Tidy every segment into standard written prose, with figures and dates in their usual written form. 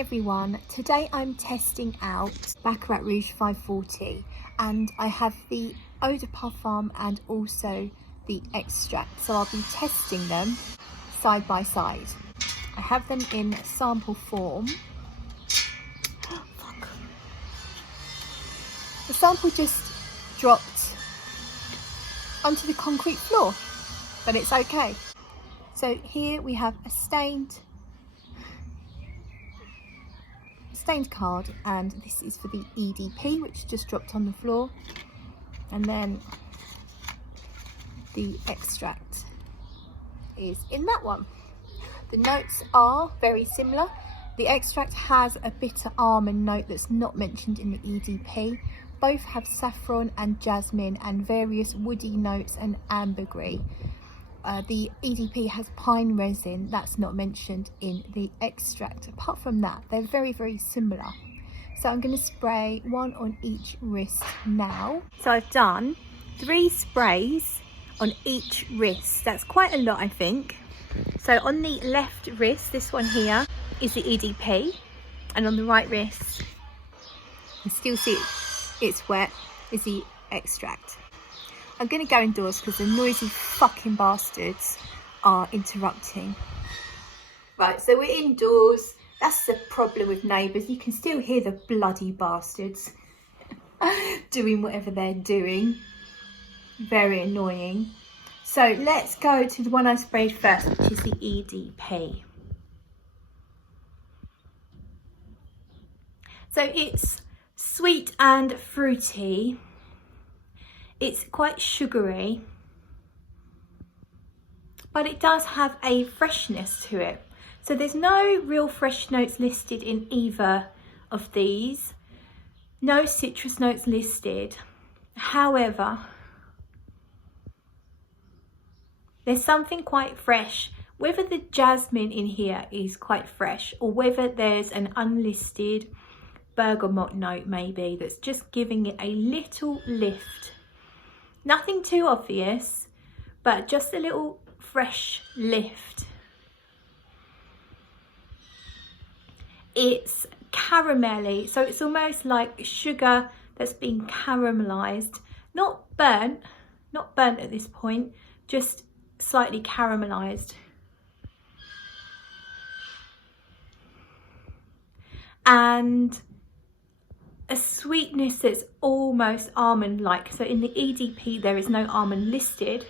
Hi everyone, today I'm testing out Baccarat Rouge 540 and I have the Eau de Parfum and also the Extract, so I'll be testing them side by side. I have them in sample form. Fuck. The sample just dropped onto the concrete floor, but it's okay. So here we have a stained card, and this is for the EDP, which just dropped on the floor, and then the Extract is in that one. The notes are very similar. The Extract has a bitter almond note that's not mentioned in the EDP. Both have saffron and jasmine and various woody notes and ambergris. The EDP has pine resin, that's not mentioned in the Extract. Apart from that, they're very, very similar. So I'm going to spray one on each wrist now. So I've done 3 sprays on each wrist. That's quite a lot, I think. So on the left wrist, this one here, is the EDP. And on the right wrist, you still see it's wet, is the Extract. I'm going to go indoors because the noisy fucking bastards are interrupting. Right, so we're indoors. That's the problem with neighbours. You can still hear the bloody bastards doing whatever they're doing. Very annoying. So let's go to the one I sprayed first, which is the EDP. So it's sweet and fruity. It's quite sugary, but it does have a freshness to it. So there's no real fresh notes listed in either of these. No citrus notes listed. However, there's something quite fresh. Whether the jasmine in here is quite fresh or whether there's an unlisted bergamot note maybe that's just giving it a little lift. Nothing too obvious, but just a little fresh lift. It's caramelly, so it's almost like sugar that's been caramelized. Not burnt at this point, just slightly caramelized. And a sweetness that's almost almond-like. So in the EDP there is no almond listed,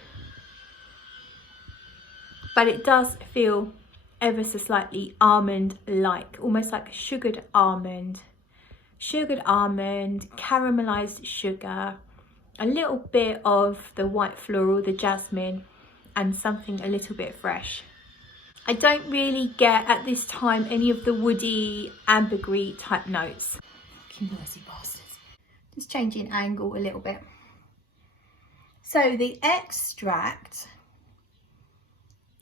but it does feel ever so slightly almond-like, almost like a sugared almond, caramelized sugar, a little bit of the white floral, the jasmine, and something a little bit fresh. I don't really get at this time any of the woody ambergris type notes. Noisy bastards. Just changing angle a little bit. So the Extract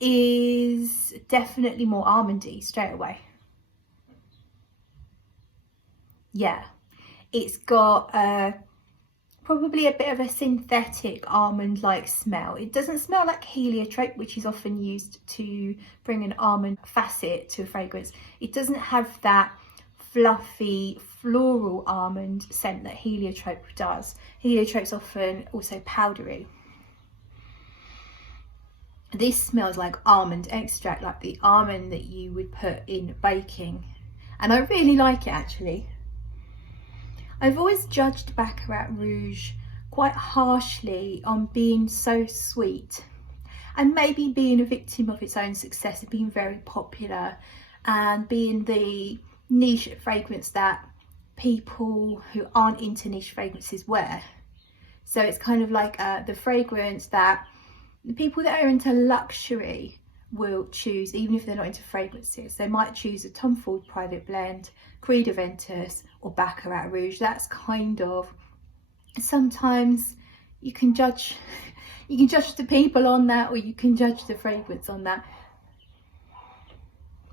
is definitely more almondy straight away. Yeah, it's got probably a bit of a synthetic almond-like smell. It doesn't smell like heliotrope, which is often used to bring an almond facet to a fragrance. It doesn't have that fluffy floral almond scent that heliotrope does. Heliotrope's often also powdery. This smells like almond extract, like the almond that you would put in baking, and I really like it actually. I've always judged Baccarat Rouge quite harshly on being so sweet and maybe being a victim of its own success of being very popular and being the niche fragrance that people who aren't into niche fragrances wear. So it's kind of like the fragrance that the people that are into luxury will choose, even if they're not into fragrances. They might choose a Tom Ford Private Blend, Creed Aventus or Baccarat Rouge. That's kind of, sometimes you can judge the people on that, or you can judge the fragrance on that.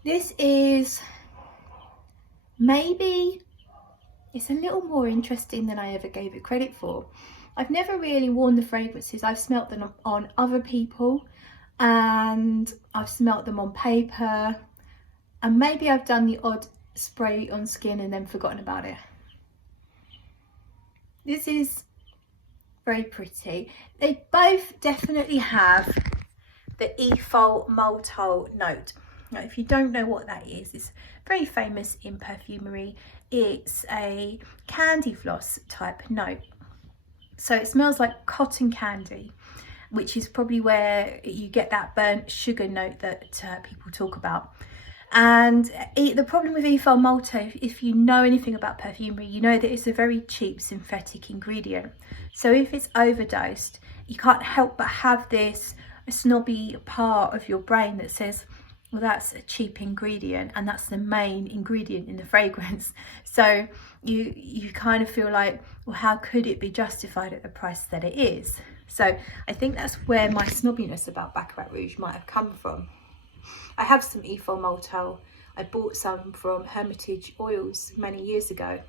This is maybe, it's a little more interesting than I ever gave it credit for. I've never really worn the fragrances. I've smelt them on other people and I've smelt them on paper, and maybe I've done the odd spray on skin and then forgotten about it. This is very pretty. They both definitely have the ethyl maltol note. Now, if you don't know what that is, it's very famous in perfumery. It's a candy floss type note. So it smells like cotton candy, which is probably where you get that burnt sugar note that people talk about. And the problem with ethyl maltol, if you know anything about perfumery, you know that it's a very cheap synthetic ingredient. So if it's overdosed, you can't help but have this snobby part of your brain that says, well, that's a cheap ingredient and that's the main ingredient in the fragrance. So you kind of feel like, well, how could it be justified at the price that it is? So I think that's where my snobbiness about Baccarat Rouge might have come from. I have some ethyl maltol. I bought some from Hermitage Oils many years ago,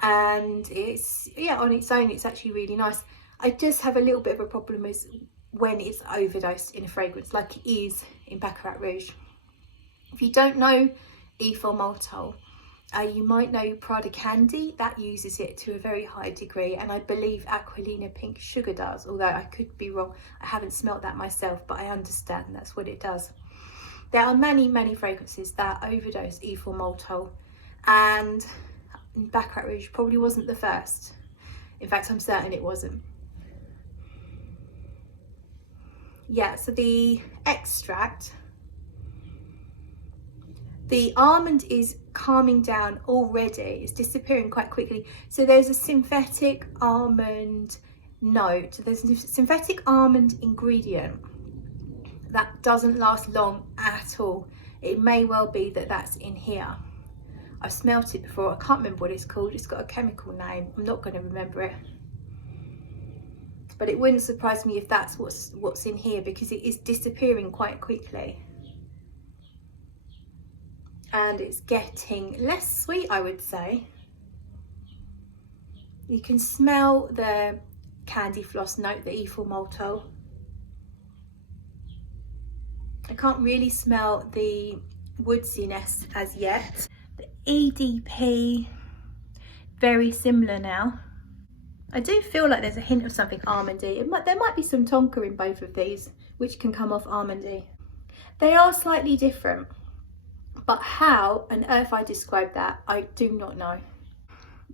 and it's, yeah, on its own it's actually really nice. I just have a little bit of a problem with when it's overdosed in a fragrance, like it is in Baccarat Rouge. If you don't know ethyl maltol, you might know Prada Candy, that uses it to a very high degree, and I believe Aquilina Pink Sugar does, although I could be wrong. I haven't smelt that myself, but I understand that's what it does. There are many fragrances that overdose ethyl maltol, and Baccarat Rouge probably wasn't the first. In fact, I'm certain it wasn't. Yeah, so the extract, the almond is calming down already. It's disappearing quite quickly. So there's a synthetic almond note. There's a synthetic almond ingredient that doesn't last long at all. It may well be that that's in here. I've smelt it before. I can't remember what it's called. It's got a chemical name. I'm not going to remember it. But it wouldn't surprise me if that's what's in here, because it is disappearing quite quickly. And it's getting less sweet, I would say. You can smell the candy floss note, the ethyl maltol. I can't really smell the woodsiness as yet. The EDP, very similar now. I do feel like there's a hint of something almondy. There might be some tonka in both of these, which can come off almondy. They are slightly different, but how on earth I describe that, I do not know.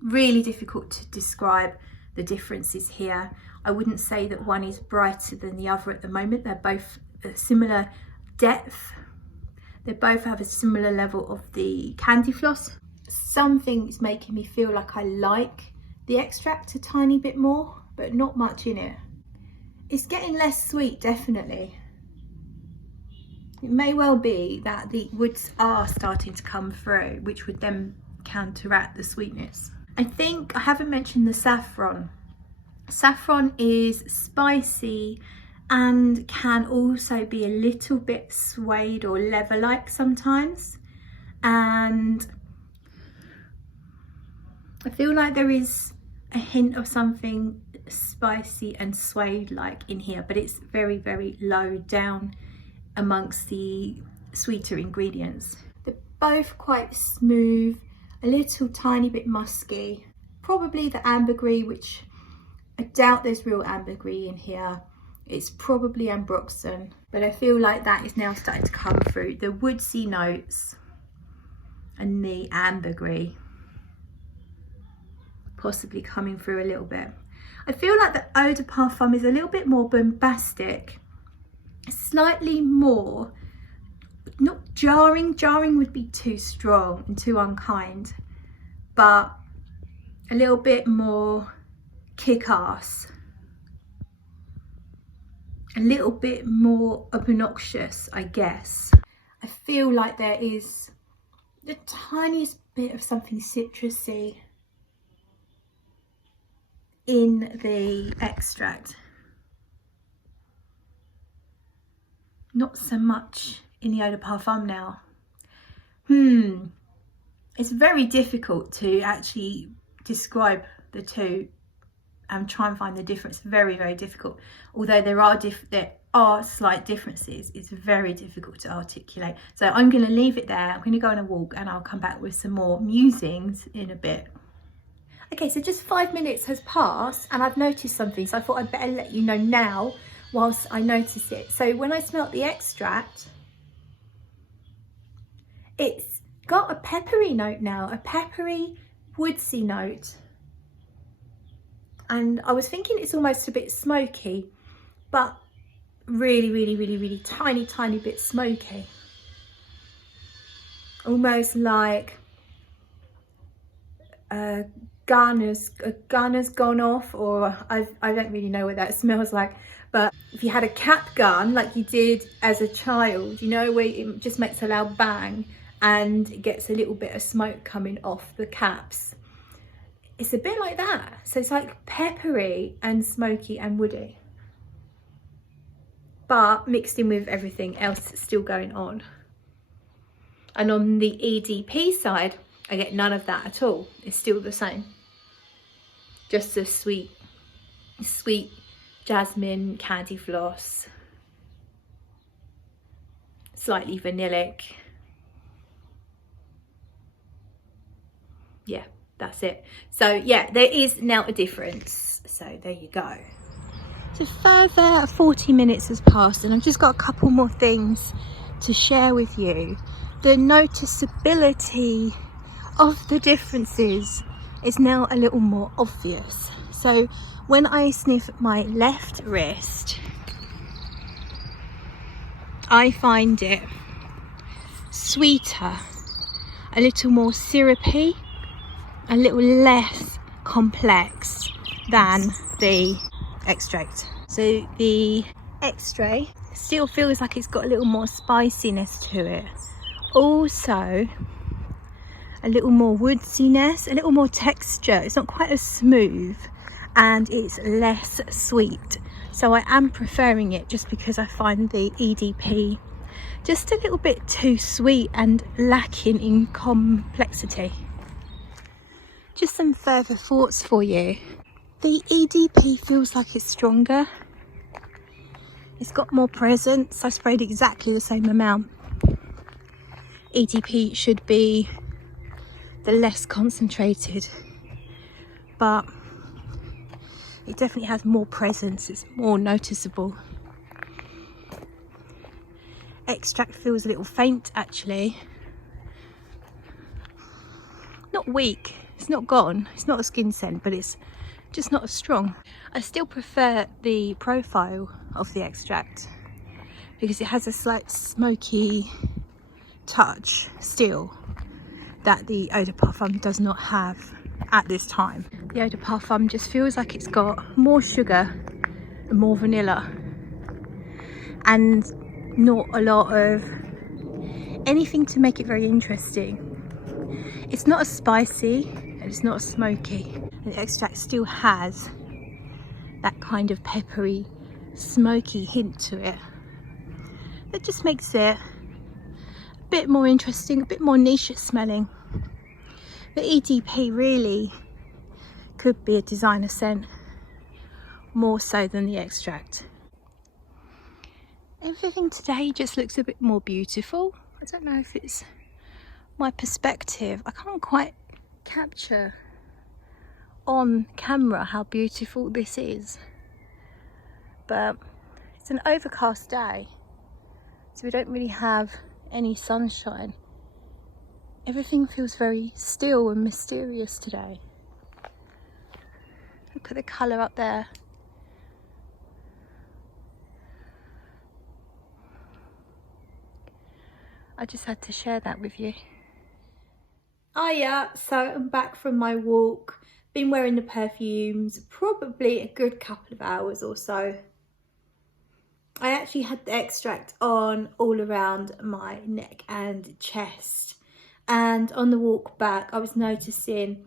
Really difficult to describe the differences here. I wouldn't say that one is brighter than the other at the moment. They're both a similar depth. They both have a similar level of the candy floss. Something is making me feel like I like the extract a tiny bit more, but not much in it. It's getting less sweet, definitely. It may well be that the woods are starting to come through, which would then counteract the sweetness. I think I haven't mentioned the saffron. Saffron is spicy and can also be a little bit suede or leather-like sometimes. And I feel like there is a hint of something spicy and suede-like in here, but it's very low down amongst the sweeter ingredients. They're both quite smooth, a little tiny bit musky. Probably the ambergris, which I doubt there's real ambergris in here. It's probably ambroxan, but I feel like that is now starting to come through. The woodsy notes and the ambergris possibly coming through a little bit. I feel like the eau de parfum is a little bit more bombastic, slightly more, not jarring. Jarring would be too strong and too unkind, but a little bit more kick-ass, a little bit more obnoxious, I guess. I feel like there is the tiniest bit of something citrusy in the extract. Not so much in the eau de parfum now. It's very difficult to actually describe the two and try and find the difference. Very difficult. Although there are are slight differences. It's very difficult to articulate. So I'm going to leave it there. I'm going to go on a walk and I'll come back with some more musings in a bit. Okay, so just 5 minutes has passed and I've noticed something. So I thought I'd better let you know now whilst I notice it. So when I smelt the extract, it's got a peppery note now, a peppery woodsy note. And I was thinking it's almost a bit smoky, but really tiny bit smoky. Almost like a gunner's gone off, or I don't really know what that smells like. But if you had a cap gun like you did as a child, you know, where it just makes a loud bang and it gets a little bit of smoke coming off the caps. It's a bit like that. So it's like peppery and smoky and woody, but mixed in with everything else that's still going on. And on the EDP side, I get none of that at all. It's still the same. Just the sweet jasmine, candy floss, slightly vanillic. Yeah, that's it. So yeah, there is now a difference. So there you go. So further 40 minutes has passed and I've just got a couple more things to share with you. The noticeability of the differences is now a little more obvious. So when I sniff my left wrist, I find it sweeter, a little more syrupy, a little less complex than the extract. So the extrait still feels like it's got a little more spiciness to it. Also a little more woodsiness, a little more texture. It's not quite as smooth and it's less sweet. So I am preferring it just because I find the EDP just a little bit too sweet and lacking in complexity. Just some further thoughts for you. The EDP feels like it's stronger. It's got more presence. I sprayed exactly the same amount. EDP should be the less concentrated, but it definitely has more presence. It's more noticeable. Extract feels a little faint actually. Not weak, it's not gone, it's not a skin scent, but it's just not as strong. I still prefer the profile of the extract because it has a slight smoky touch still that the eau de parfum does not have at this time. The eau de parfum just feels like it's got more sugar and more vanilla and not a lot of anything to make it very interesting. It's not as spicy and it's not as smoky. And the extract still has that kind of peppery, smoky hint to it. That just makes it a bit more interesting, a bit more niche smelling. The EDP really could be a designer scent, more so than the extract. Everything today just looks a bit more beautiful. I don't know if it's my perspective. I can't quite capture on camera how beautiful this is, but it's an overcast day, so we don't really have any sunshine. Everything feels very still and mysterious today. Look at the colour up there. I just had to share that with you. Oh yeah, so I'm back from my walk. Been wearing the perfumes probably a good couple of hours or so. I actually had the extract on all around my neck and chest, and on the walk back I was noticing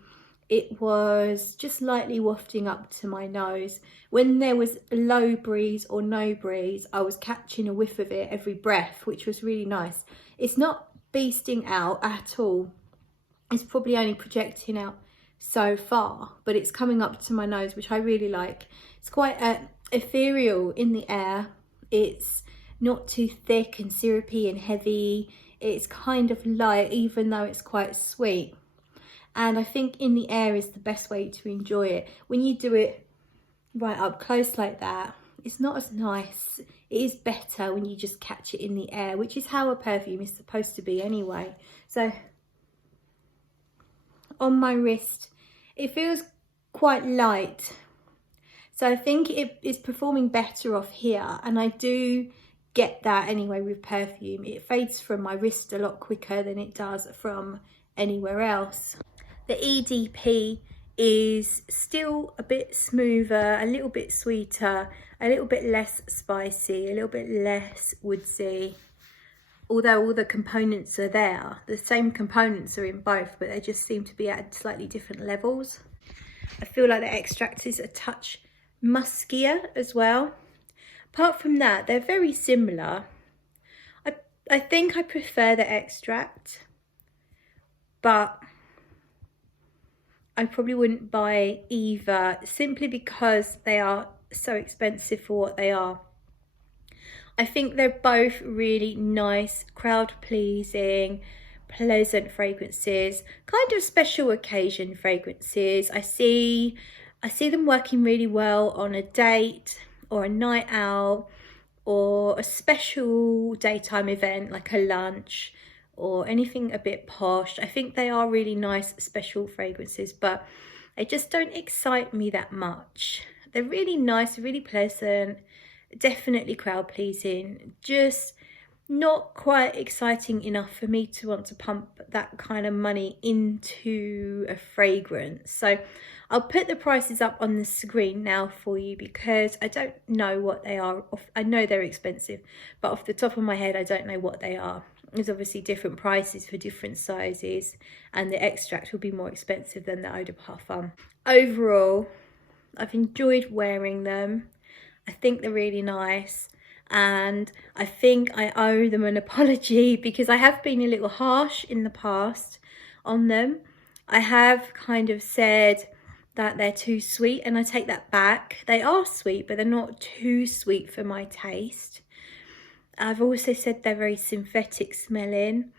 it was just lightly wafting up to my nose. When there was a low breeze or no breeze, I was catching a whiff of it every breath, which was really nice. It's not beasting out at all. It's probably only projecting out so far, but it's coming up to my nose, which I really like. It's quite ethereal in the air. It's not too thick and syrupy and heavy. It's kind of light, even though it's quite sweet. And I think in the air is the best way to enjoy it. When you do it right up close like that, it's not as nice. It is better when you just catch it in the air, which is how a perfume is supposed to be anyway. So on my wrist, it feels quite light. So I think it is performing better off here, and I do get that anyway with perfume. It fades from my wrist a lot quicker than it does from anywhere else. The EDP is still a bit smoother, a little bit sweeter, a little bit less spicy, a little bit less woodsy. Although all the components are there, the same components are in both, but they just seem to be at slightly different levels. I feel like the extract is a touch muskier as well. Apart from that, they're very similar. I think I prefer the extract, but I probably wouldn't buy either, simply because they are so expensive for what they are. I think they're both really nice, crowd pleasing, pleasant fragrances, kind of special occasion fragrances. I see them working really well on a date or a night out or a special daytime event like a lunch or anything a bit posh. I think they are really nice special fragrances, but they just don't excite me that much. They're really nice, really pleasant, definitely crowd pleasing, just not quite exciting enough for me to want to pump that kind of money into a fragrance. So I'll put the prices up on the screen now for you, because I don't know what they are. I know they're expensive, but off the top of my head I don't know what they are. There's obviously different prices for different sizes, and the extract will be more expensive than the eau de parfum. Overall, I've enjoyed wearing them. I think they're really nice, and I think I owe them an apology, because I have been a little harsh in the past on them. I have kind of said that they're too sweet, and I take that back. They are sweet, but they're not too sweet for my taste. I've also said they're very synthetic smelling,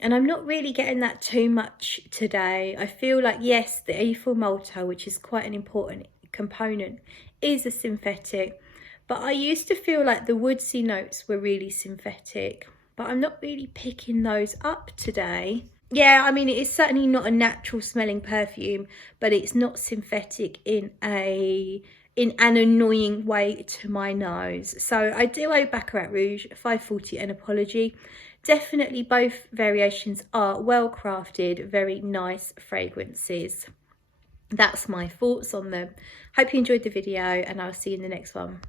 and I'm not really getting that too much today. I feel like, yes, the ethyl maltol, which is quite an important component, is a synthetic, but I used to feel like the woodsy notes were really synthetic, but I'm not really picking those up today. Yeah, I mean, it is certainly not a natural smelling perfume, but it's not synthetic in an annoying way to my nose. So I do owe Baccarat Rouge 540 an apology. Definitely both variations are well crafted, very nice fragrances. That's my thoughts on them. Hope you enjoyed the video, and I'll see you in the next one.